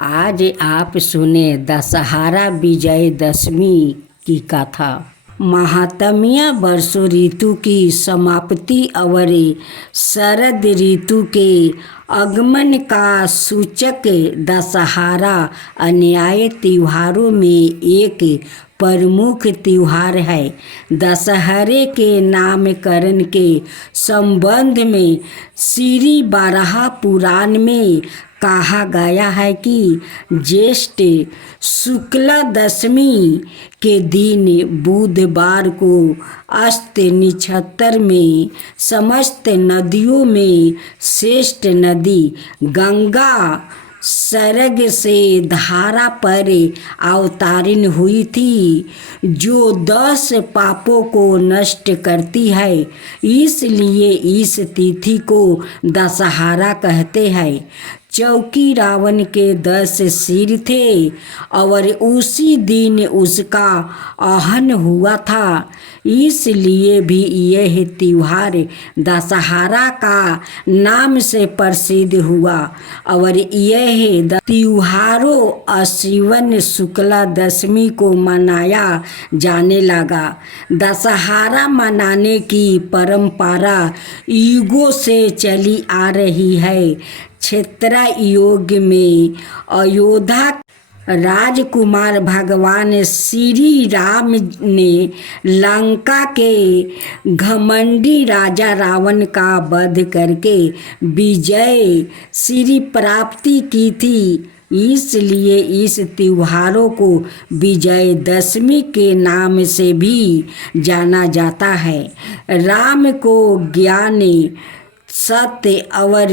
आज आप सुने दशहरा विजयदशमी की कथा। महात्म्य वर्षों ऋतु की समाप्ति और शरद ऋतु के आगमन का सूचक दशहरा अन्य त्योहारों में एक प्रमुख त्योहार है। दशहरे के नामकरण के संबंध में श्री वराह पुराण में कहा गया है कि ज्येष्ठ शुक्ल दशमी के दिन बुधवार को अस्त नक्षत्र में समस्त नदियों में श्रेष्ठ नदी गंगा सर्ग से धारा पर अवतारित हुई थी, जो 10 पापों को नष्ट करती है। इसलिए इस तिथि को दशहरा कहते हैं। चौकी रावण के 10 सिर थे और उसी दिन उसका आहन हुआ था। इसलिए भी यह त्योहार दशहरा का नाम से प्रसिद्ध हुआ और यह त्योहारों आश्विन शुक्ला दशमी को मनाया जाने लगा। दशहरा मनाने की परंपरा युगों से चली आ रही है। क्षेत्र योग में अयोध्या राजकुमार भगवान श्री राम ने लंका के घमंडी राजा रावण का वध करके विजय श्री प्राप्ति की थी। इसलिए इस त्योहारों को विजयदशमी के नाम से भी जाना जाता है। राम को ज्ञान, सत्य और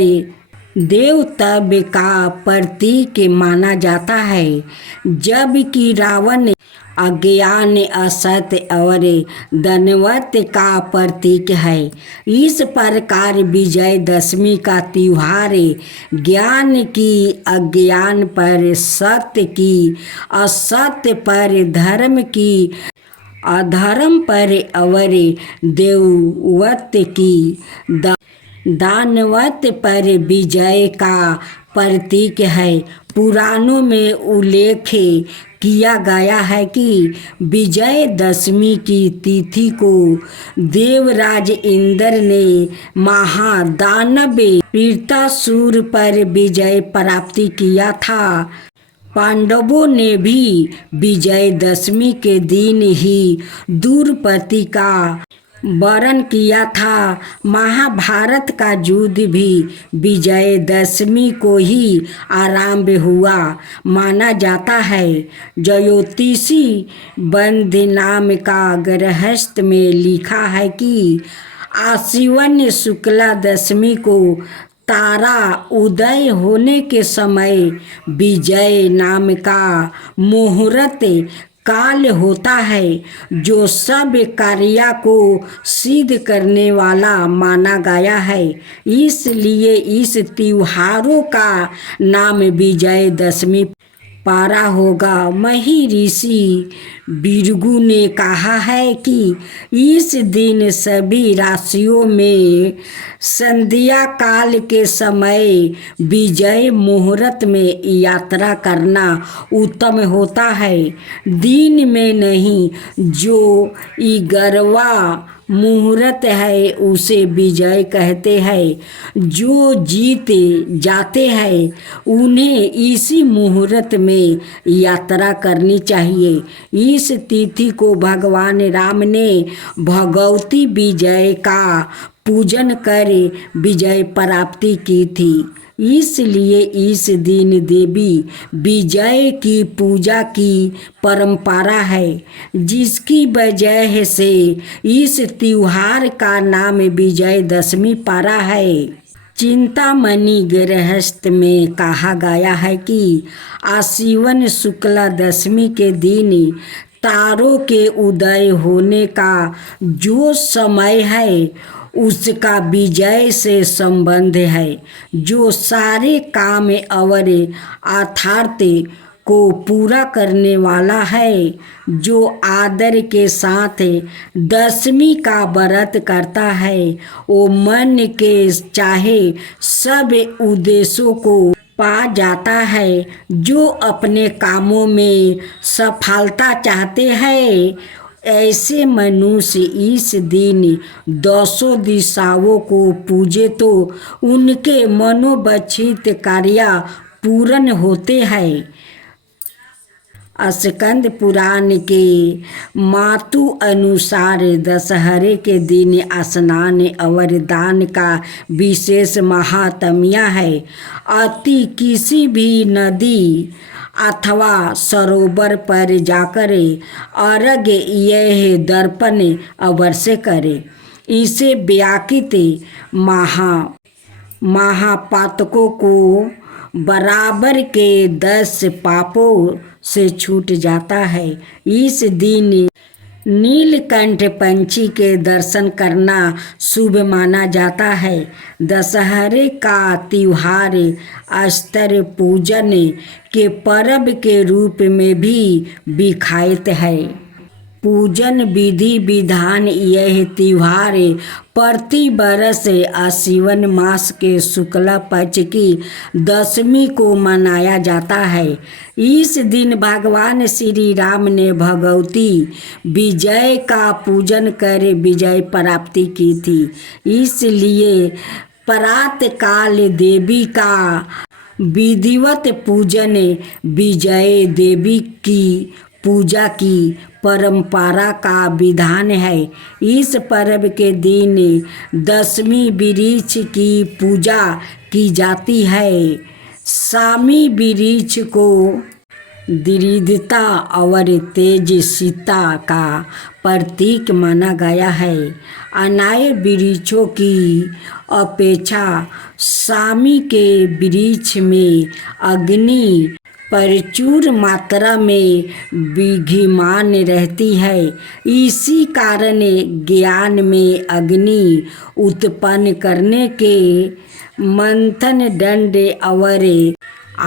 देवत्व का प्रतीक माना जाता है, जबकि रावण अज्ञान, असत्य और धनवत का प्रतीक है। इस प्रकार विजयदशमी का त्योहार ज्ञान की अज्ञान पर, सत्य की असत्य पर, धर्म की अधर्म पर और देवत्व की दानवत पर विजय का प्रतीक है। पुराणों में उल्लेख किया गया है कि विजयदशमी की तिथि को देवराज इंद्र ने महादानव वृत्रासुर पर विजय प्राप्ति किया था। पांडवों ने भी विजयदशमी के दिन ही द्रौपदी का वरण किया था। महाभारत का युद्ध भी विजयदशमी को ही आरंभ हुआ माना जाता है। ज्योतिषी बंध नाम का गृहस्थ में लिखा है कि आश्विन शुक्ला दशमी को तारा उदय होने के समय विजय नाम का मुहूर्त काल होता है, जो सब कार्य को सिद्ध करने वाला माना गया है। इसलिए इस त्योहारों का नाम विजयदशमी पारा होगा। महर्षि भृगु ने कहा है कि इस दिन सभी राशियों में संध्या काल के समय विजय मुहूर्त में यात्रा करना उत्तम होता है, दिन में नहीं। जो 11वां मुहूर्त है उसे विजय कहते हैं। जो जीत जाते हैं उन्हें इसी मुहूर्त में यात्रा करनी चाहिए। इस तिथि को भगवान राम ने भगवती विजय का पूजन कर विजय प्राप्ति की थी। इसलिए इस दिन देवी विजय की पूजा की परंपरा है, जिसकी वजह से इस त्योहार का नाम विजयदशमी पड़ा है। चिंतामणि गृहस्थ में कहा गया है कि आश्विन शुक्ला दशमी के दिन तारों के उदय होने का जो समय है उसका विजय से संबंध है, जो सारे काम और अर्थार्थ को पूरा करने वाला है। जो आदर के साथ दशमी का व्रत करता है वो मन के चाहे सब उद्देश्यों को पा जाता है। जो अपने कामों में सफलता चाहते हैं, ऐसे मनुष्य इस दिन दसों दिशाओं को पूजे तो उनके मनोवांछित कार्य पूर्ण होते हैं। स्कंद पुराण के मातु अनुसार दशहरे के दिन स्नान और दान का विशेष महात्म्य है। अति किसी भी नदी अथवा सरोवर पर जाकर अर्घ्य यह दर्पण अवश्य करे। इसे व्याकृत महापातकों को बराबर के 10 पापों से छूट जाता है। इस दिन नीलकंठ पंछी के दर्शन करना शुभ माना जाता है। दशहरे का त्योहार अस्त्र पूजन के पर्व के रूप में भी विख्यात है। पूजन विधि विधान यह त्योहार प्रति वर्ष आश्विन मास के शुक्ल पक्ष की दशमी को मनाया जाता है। इस दिन भगवान श्री राम ने भगवती विजय का पूजन कर विजय प्राप्ति की थी। इसलिए प्रातःकाल देवी का विधिवत पूजन विजय देवी की पूजा की परंपरा का विधान है। इस पर्व के दिन दशमी वृक्ष की पूजा की जाती है। सामी वृक्ष को दृढ़ता और तेजस्विता का प्रतीक माना गया है। अन्य वृक्षों की अपेक्षा सामी के वृक्ष में अग्नि प्रचुर मात्रा में विद्यमान रहती है। इसी कारण ज्ञान में अग्नि उत्पन्न करने के मंथन दंड और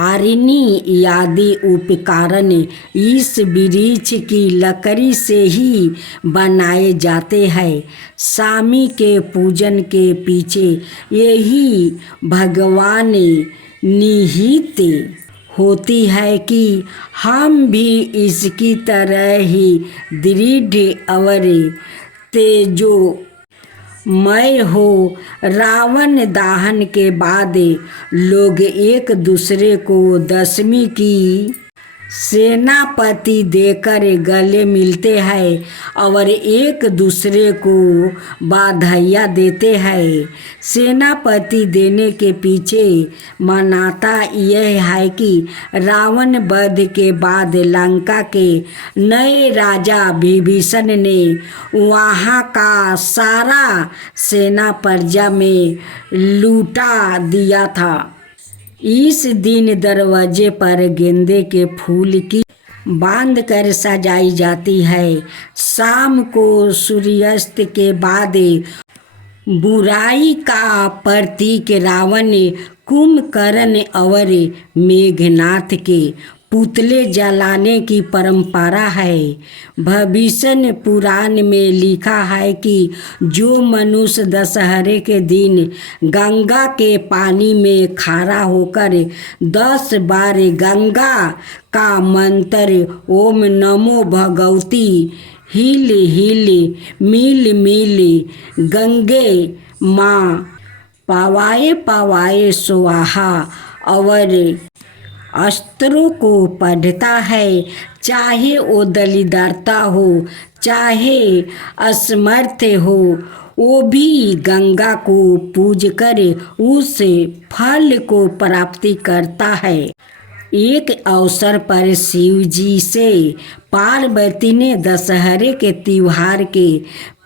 आरिनी आदि उपकरण इस वृक्ष की लकड़ी से ही बनाए जाते हैं। सामी के पूजन के पीछे यही भगवान निहित होती है कि हम भी इसकी तरह ही दृढ़ और तेजोमय हो। रावण दहन के बाद लोग एक दूसरे को दशमी की सेनापति देकर गले मिलते हैं और एक दूसरे को बधाइयाँ देते हैं। सेनापति देने के पीछे मान्यता यह है कि रावण वध के बाद लंका के नए राजा विभीषण ने वहाँ का सारा सेना प्रजा में लुटा दिया था। इस दिन दरवाजे पर गेंदे के फूल की बांध कर सजाई जाती है। शाम को सूर्यास्त के बाद बुराई का प्रतीक रावण, कुंभकर्ण और मेघनाथ के पुतले जलाने की परंपरा है। भविष्य पुराण में लिखा है कि जो मनुष्य दशहरे के दिन गंगा के पानी में खड़ा होकर 10 बार गंगा का मंत्र ओम नमो भगवती हिल हिल मिल मिल गंगे माँ पावाए पावाए स्वाहा और अस्त्रों को पढ़ता है, चाहे वो दलिद्रता हो चाहे असमर्थ हो, वो भी गंगा को पूज कर उस फल को प्राप्ति करता है। एक अवसर पर शिव जी से पार्वती ने दशहरे के त्योहार के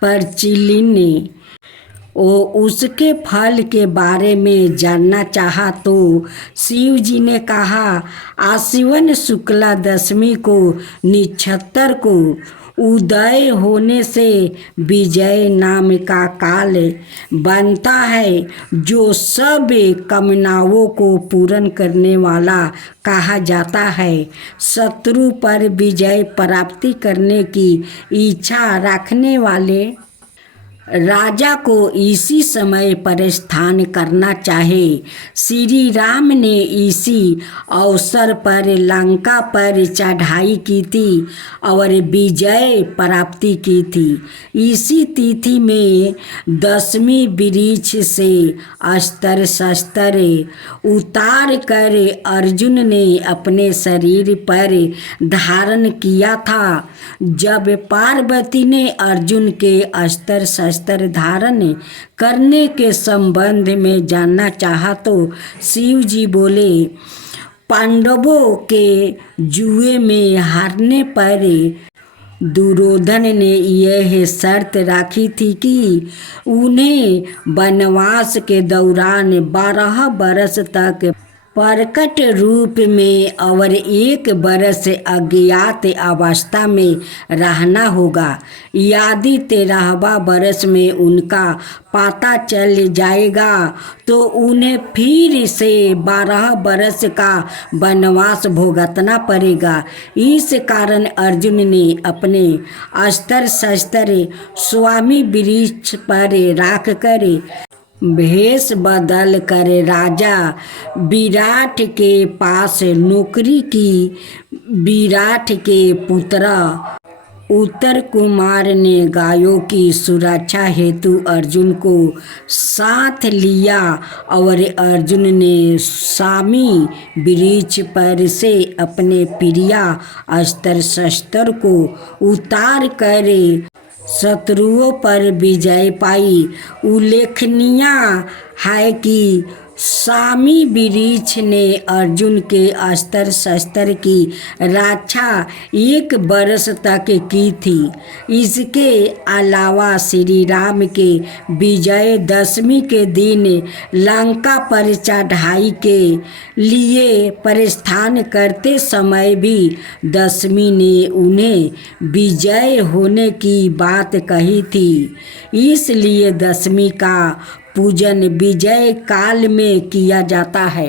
प्रचलन उसके फल के बारे में जानना चाहा तो शिव जी ने कहा, आश्विन शुक्ला दशमी को नक्षत्र को उदय होने से विजय नाम का काल बनता है, जो सब कामनाओं को पूर्ण करने वाला कहा जाता है। शत्रु पर विजय प्राप्ति करने की इच्छा रखने वाले राजा को इसी समय प्रस्थान करना चाहे। श्री राम ने इसी अवसर पर लंका पर चढ़ाई की थी और विजय प्राप्ति की थी। इसी तिथि में 10वीं वृक्ष से अस्त्र शस्त्र उतार कर अर्जुन ने अपने शरीर पर धारण किया था। जब पार्वती ने अर्जुन के अस्त्र शस्त्र धारण करने के संबंध में जानना चाहा तो शिव जी बोले, पांडवों के जुए में हारने पर दुर्योधन ने यह शर्त रखी थी कि उन्हें वनवास के दौरान 12 बरस तक प्रकट रूप में और 1 बरस अज्ञात अवस्था में रहना होगा। यदि 13वां बरस में उनका पता चल जाएगा तो उन्हें फिर से 12 बरस का वनवास भुगतना पड़ेगा। इस कारण अर्जुन ने अपने अस्त्र शस्त्र स्वामी वृक्ष पर रख कर भेष बदल कर राजा विराट के पास नौकरी की। विराट के पुत्र उत्तर कुमार ने गायों की सुरक्षा हेतु अर्जुन को साथ लिया और अर्जुन ने स्वामी वृक्ष पर से अपने प्रिय अस्त्र शस्त्र को उतार कर शत्रुओं पर विजय पाई। उल्लेखनीय है कि स्वामी वृक्ष ने अर्जुन के अस्त्र शस्त्र की रक्षा 1 बरस तक की थी। इसके अलावा श्री राम के विजयदशमी के दिन लंका पर चढ़ाई के लिए प्रस्थान करते समय भी दशमी ने उन्हें विजय होने की बात कही थी। इसलिए दशमी का पूजन विजय काल में किया जाता है।